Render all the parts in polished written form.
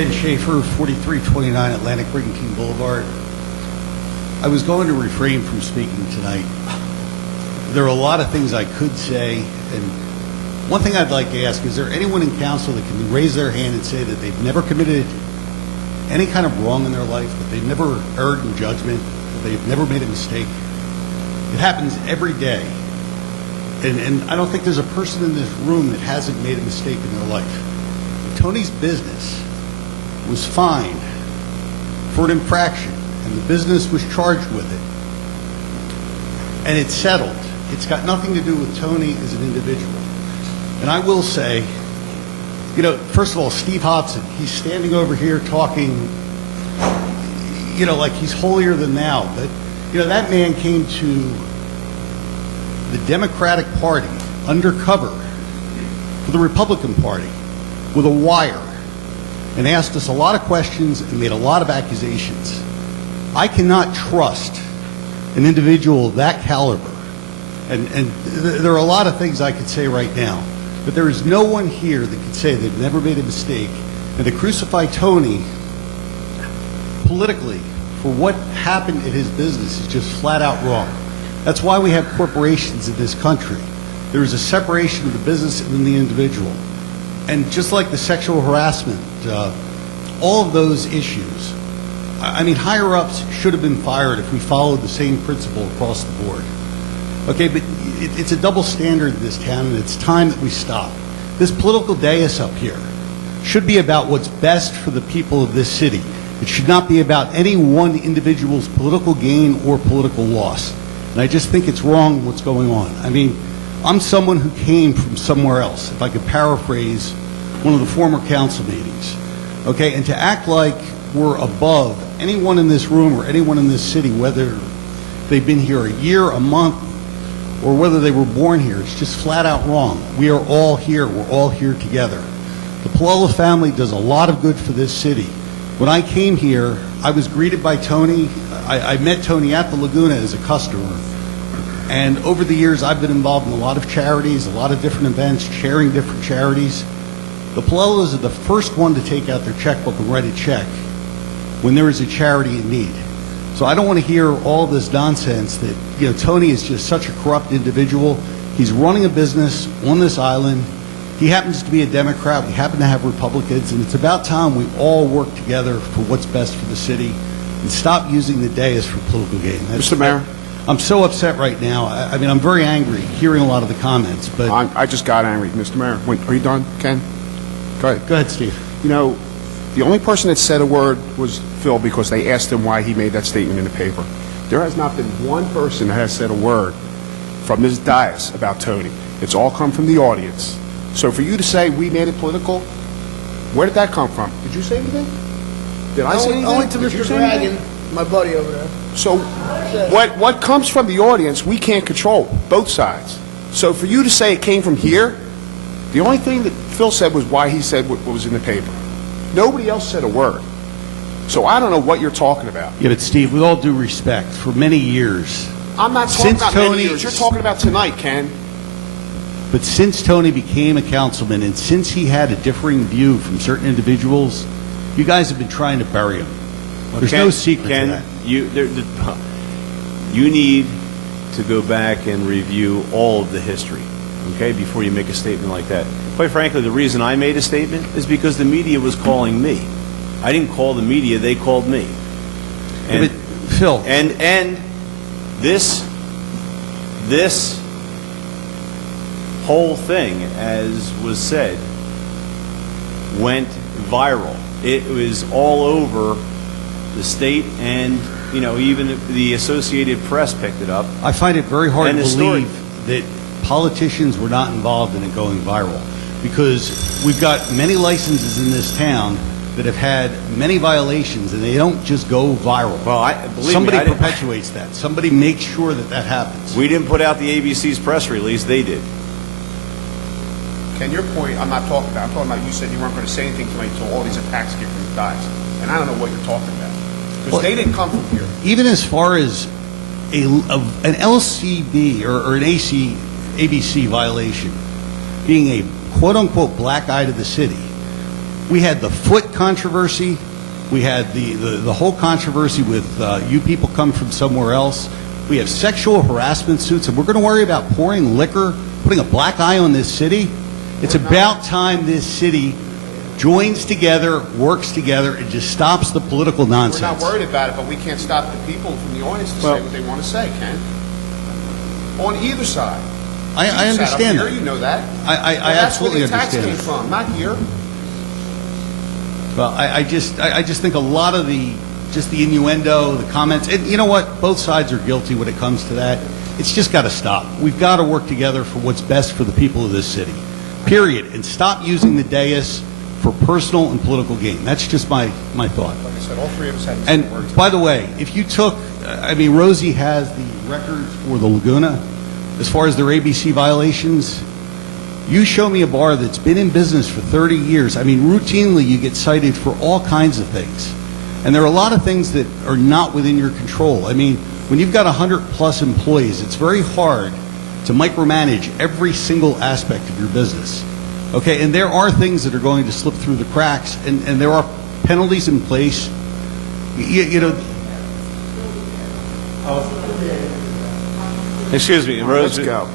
Ken Shaffer, 4329 Atlantic Brigantine Boulevard. I was going to refrain from speaking tonight. There are a lot of things I could say, and one thing I'd like to ask, is there anyone in council that can raise their hand and say that they've never committed any kind of wrong in their life, that they've never erred in judgment, that they've never made a mistake? It happens every day. And I don't think there's a person in this room that hasn't made a mistake in their life. Tony's business was fined for an infraction, and the business was charged with it. And it's settled. It's got nothing to do with Tony as an individual. And I will say, you know, first of all, Steve Hobson, he's standing over here talking, you know, like he's holier than thou. But, you know, that man came to the Democratic Party undercover for the Republican Party with a wire and asked us a lot of questions and made a lot of accusations. I cannot trust an individual of that caliber. And there are a lot of things I could say right now, but there is no one here that could say they've never made a mistake. And to crucify Tony politically for what happened in his business is just flat out wrong. That's why we have corporations in this country. There is a separation of the business and the individual. And just like the sexual harassment, all of those issues, I mean, higher-ups should have been fired if we followed the same principle across the board. Okay, but it's a double standard in this town, and it's time that we stop. This political dais up here should be about what's best for the people of this city. It should not be about any one individual's political gain or political loss. And I just think it's wrong what's going on. I mean, I'm someone who came from somewhere else, if I could paraphrase one of the former council meetings. Okay, and to act like we're above anyone in this room or anyone in this city, whether they've been here a year, a month, or whether they were born here, it's just flat out wrong. We are all here. We're all here together. The Pullella family does a lot of good for this city. When I came here, I was greeted by Tony. I met Tony at the Laguna as a customer. And over the years, I've been involved in a lot of charities, a lot of different events, chairing different charities. The Pullellas are the first one to take out their checkbook and write a check when there is a charity in need. So I don't want to hear all this nonsense that, you know, Tony is just such a corrupt individual. He's running a business on this island. He happens to be a Democrat. We happen to have Republicans, and it's about time we all work together for what's best for the city and stop using the dais for political gain. Mr. Mayor? I'm so upset right now. I mean, I'm very angry hearing a lot of the comments, but... I just got angry. Mr. Mayor, are you done, Ken? Go ahead. Go ahead, Steve. You know, the only person that said a word was Phil, because they asked him why he made that statement in the paper. There has not been one person that has said a word from this dais about Tony. It's all come from the audience. So for you to say we made it political, where did that come from? Did you say anything? Did I say anything? Only to Mr. Dragon, my buddy over there. So what comes from the audience, we can't control, both sides. So for you to say it came from here, the only thing that Phil said was why he said what was in the paper. Nobody else said a word. So I don't know what you're talking about. Yeah, but Steve, with all due respect, for many years... I'm not talking about many years. You're talking about tonight, Ken. But since Tony became a councilman and since he had a differing view from certain individuals, you guys have been trying to bury him. There's no secret to that. You need to go back and review all of the history, okay, before you make a statement like that. Quite frankly, the reason I made a statement is because the media was calling me. I didn't call the media, they called me. And, yeah, but Phil. And this whole thing, as was said, went viral. It was all over the state, and you know, even the Associated Press picked it up. I find it very hard to believe that politicians were not involved in it going viral, because we've got many licenses in this town that have had many violations, and they don't just go viral. Well, somebody perpetuates that. Somebody makes sure that that happens. We didn't put out the ABC's press release. They did. Ken, your point, I'm not talking about. I'm talking about you said you weren't going to say anything tonight until all these attacks came from the guys. And I don't know what you're talking about. Because they didn't come from here. Even as far as an LCB or an ABC violation being a quote-unquote black eye to the city, We had the foot controversy. We had the whole controversy with you people come from somewhere else. We have sexual harassment suits, and we're going to worry about pouring liquor, putting a black eye on this city. It's about time this city joins together, works together, and just stops the political nonsense. We're not worried about it, but we can't stop the people from the audience to say what they want to say, Ken. On either side. I understand that. that. You know that. I absolutely that's where the understand. attacks came from, not here. Well, I just think a lot of the innuendo, the comments, and you know what? Both sides are guilty when it comes to that. It's just got to stop. We've got to work together for what's best for the people of this city. Period. And stop using the dais for personal and political gain. That's just my thought. Like I said, all three of us had the same And words. by the way, if you took, I mean, Rosie has the records for the Laguna as far as their ABC violations. You show me a bar that's been in business for 30 years. I mean, routinely you get cited for all kinds of things. And there are a lot of things that are not within your control. I mean, when you've got 100+ employees, it's very hard to micromanage every single aspect of your business. Okay, and there are things that are going to slip through the cracks, and there are penalties in place. You know. Excuse me, Rose. Let's go.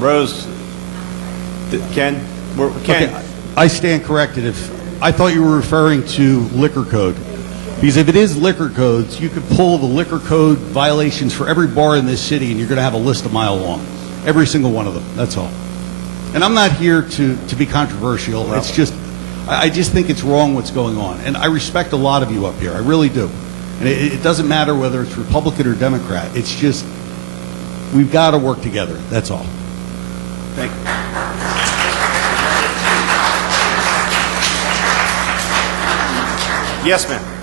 Rose, Ken, Ken. Okay, I stand corrected. If I thought you were referring to liquor code, because if it is liquor codes, you could pull the liquor code violations for every bar in this city, and you're going to have a list a mile long, every single one of them. That's all. And I'm not here to be controversial. Well, it's just, I just think it's wrong what's going on, and I respect a lot of you up here. I really do. And it doesn't matter whether it's Republican or Democrat. It's just we've got to work together. That's all. Thank you. Yes, ma'am.